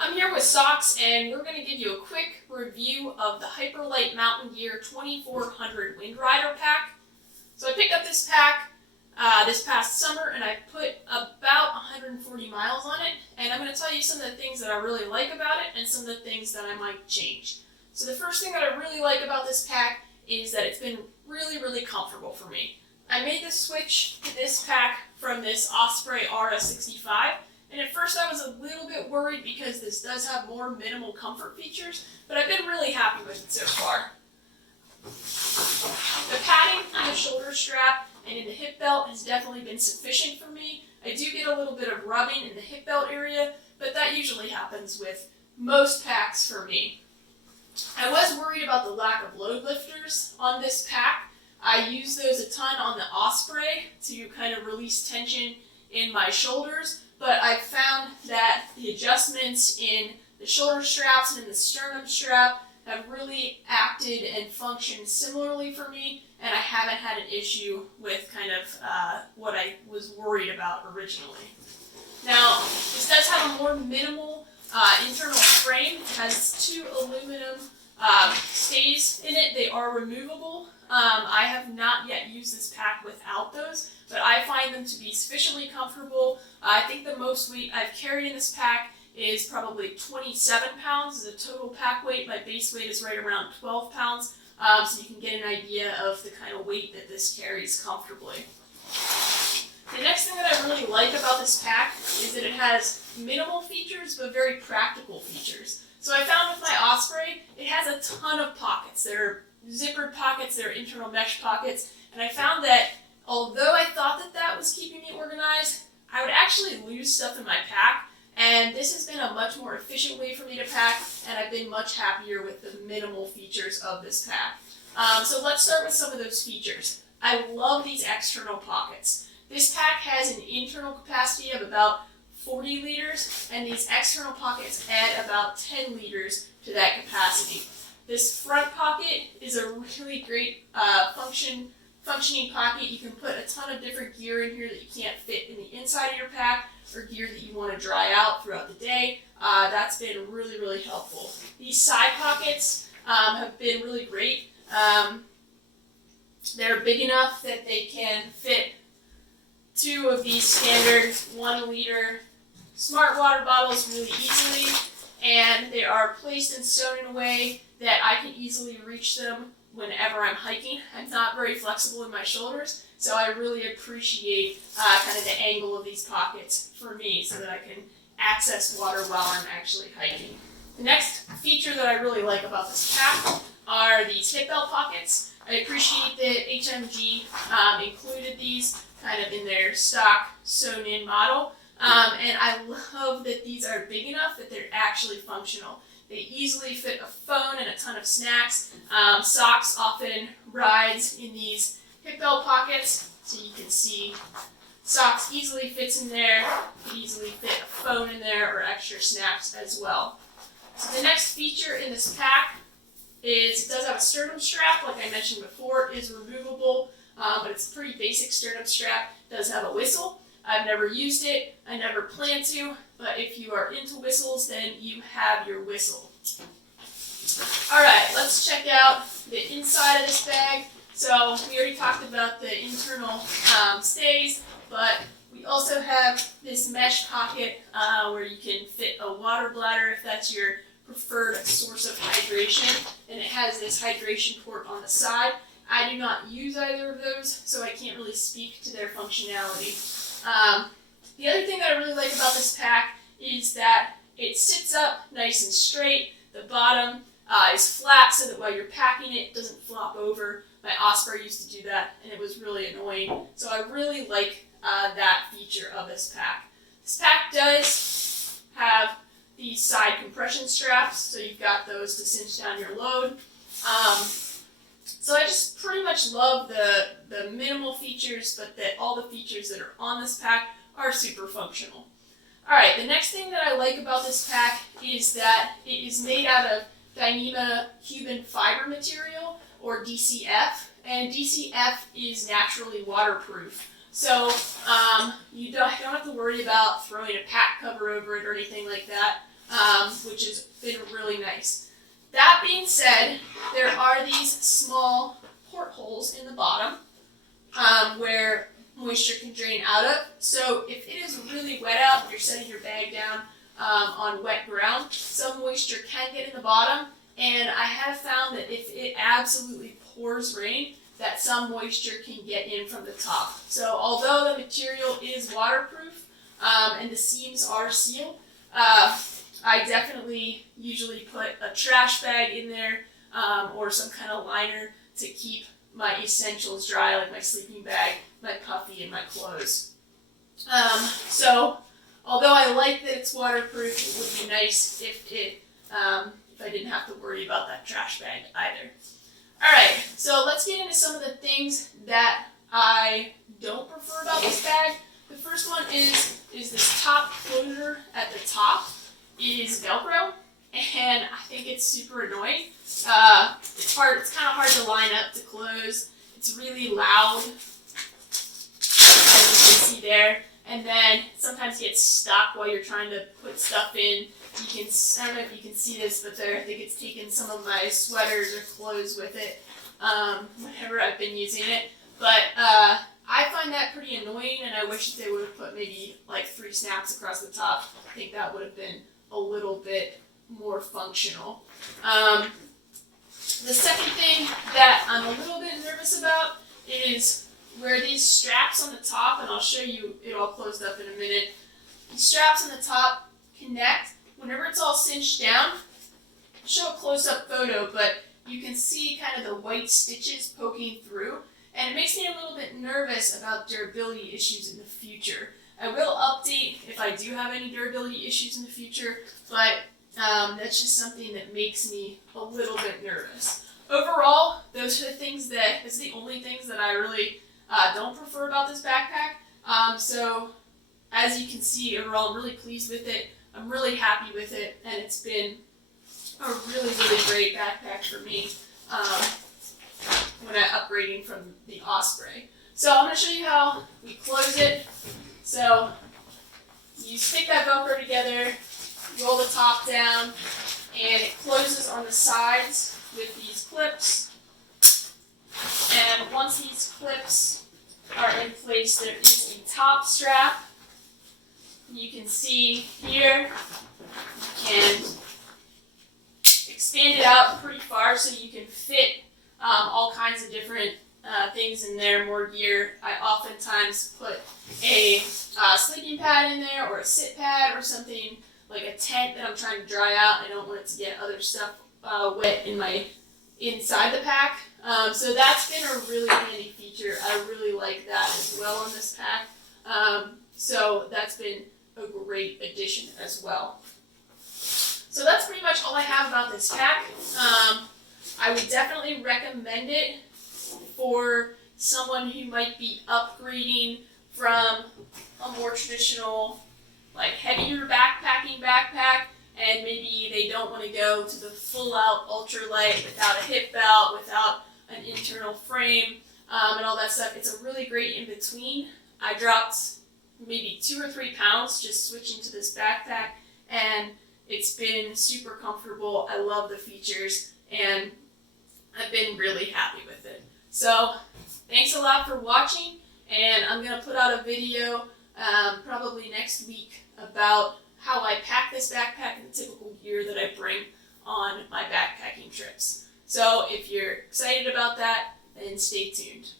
I'm here with socks, and we're going to give you a quick review of the Hyperlite Mountain Gear 2400 Windrider pack. So I picked up this pack this past summer, and I put about 140 miles on it, and I'm going to tell you some of the things that I really like about it and some of the things that I might change. So the first thing that I really like about this pack is that it's been really comfortable for me. I made the switch to this pack from this Osprey RS65. And at first I was a little bit worried because this does have more minimal comfort features, but I've been really happy with it so far. The padding in the shoulder strap and in the hip belt has definitely been sufficient for me. I do get a little bit of rubbing in the hip belt area, but that usually happens with most packs for me. I was worried about the lack of load lifters on this pack. I use those a ton on the Osprey to kind of release tension in my shoulders. But I've found that the adjustments in the shoulder straps and in the sternum strap have really acted and functioned similarly for me, and I haven't had an issue with kind of what I was worried about originally. Now, this does have a more minimal internal frame. It has two aluminum stays in it. They are removable. I have not yet used this pack without those, but I find them to be sufficiently comfortable. I think the most weight I've carried in this pack is probably 27 pounds as a total pack weight. My base weight is right around 12 pounds, so you can get an idea of the kind of weight that this carries comfortably. The next thing that I really like about this pack is that it has minimal features, but very practical features. So I found with my Osprey, it has a ton of pockets. There are zippered pockets, there are internal mesh pockets, and I found that although I thought that that was keeping me organized, I would actually lose stuff in my pack, and this has been a much more efficient way for me to pack, and I've been much happier with the minimal features of this pack. So let's start with some of those features. I love these external pockets. This pack has an internal capacity of about 40 liters, and these external pockets add about 10 liters to that capacity. This front pocket is a really great functioning pocket. You can put a ton of different gear in here that you can't fit in the inside of your pack, or gear that you want to dry out throughout the day. That's been really helpful. These side pockets have been really great. They're big enough that they can fit two of these standard 1 liter smart water bottles really easily, and they are placed and sewn in a way that I can easily reach them whenever I'm hiking. I'm not very flexible in my shoulders, so I really appreciate kind of the angle of these pockets for me so that I can access water while I'm actually hiking. The next feature that I really like about this pack are these hip belt pockets. I appreciate that HMG included these kind of in their stock sewn in model, and I love that these are big enough that they're actually functional. They easily fit a phone and a ton of snacks. Socks often rides in these hip belt pockets, so you can see socks easily fits in there. You can easily fit a phone in there or extra snacks as well. So the next feature in this pack is it does have a sternum strap, like I mentioned before, is removable, but it's a pretty basic sternum strap. It does have a whistle. I've never used it, I never plan to, but if you are into whistles, then you have your whistle. Alright, let's check out the inside of this bag. So we already talked about the internal stays, but we also have this mesh pocket where you can fit a water bladder if that's your preferred source of hydration, and it has this hydration port on the side. I do not use either of those, so I can't really speak to their functionality. The other thing that I really like about this pack is that it sits up nice and straight. The bottom is flat so that while you're packing it doesn't flop over. My Osprey used to do that, and it was really annoying. So I really like that feature of this pack. This pack does have these side compression straps, so you've got those to cinch down your load. So I just pretty much love the minimal features, but that all the features that are on this pack are super functional. Alright, the next thing that I like about this pack is that it is made out of Dyneema Cuban fiber material, or DCF, and DCF is naturally waterproof. So you don't have to worry about throwing a pack cover over it or anything like that. which has been really nice. That being said, there are these small portholes in the bottom where moisture can drain out of. So if it is really wet out and you're setting your bag down on wet ground, some moisture can get in the bottom. And I have found that if it absolutely pours rain, that some moisture can get in from the top. So although the material is waterproof and the seams are sealed, I definitely usually put a trash bag in there or some kind of liner to keep my essentials dry, like my sleeping bag, my puffy, and my clothes. So although I like that it's waterproof, it would be nice if I didn't have to worry about that trash bag either. Alright, so let's get into some of the things that I don't prefer about this bag. The first one is this top closure at the top is Velcro, and I think it's super annoying. It's kind of hard to line up to close. It's really loud, as you can see there, and then sometimes it gets stuck while you're trying to put stuff in. I don't know if you can see this, but I think it's taken some of my sweaters or clothes with it whenever I've been using it. But I find that pretty annoying, and I wish they would have put maybe like 3 snaps across the top. I think that would have been a little bit more functional. The second thing that I'm a little bit nervous about is where these straps on the top, and I'll show you it all closed up in a minute. These straps on the top connect. Whenever it's all cinched down, I'll show a close-up photo, but you can see kind of the white stitches poking through, and it makes me a little bit nervous about durability issues in the future. I will update if I do have any durability issues in the future, but that's just something that makes me a little bit nervous. Overall, those are the only things that I really don't prefer about this backpack. So as you can see, overall, I'm really pleased with it. I'm really happy with it, and it's been a really, really great backpack for me when I'm upgrading from the Osprey. So I'm going to show you how we close it. So you stick that Velcro together, roll the top down, and it closes on the sides with these clips. And once these clips are in place, there is a top strap. You can see here, you can expand it out pretty far so you can fit all kinds of different things in there, more gear. I oftentimes put a sleeping pad in there, or a sit pad, or something like a tent that I'm trying to dry out. I don't want it to get other stuff wet inside the pack. So that's been a really handy feature. I really like that as well on this pack. So that's been a great addition as well. So that's pretty much all I have about this pack. I would definitely recommend it for someone who might be upgrading from a more traditional, like heavier backpacking backpack, and maybe they don't want to go to the full-out ultralight without a hip belt, without an internal frame, and all that stuff. It's a really great in-between. I dropped maybe 2 or 3 pounds just switching to this backpack, and it's been super comfortable. I love the features, and I've been really happy with it. So thanks a lot for watching, and I'm going to put out a video probably next week about how I pack this backpack and the typical gear that I bring on my backpacking trips. So if you're excited about that, then stay tuned.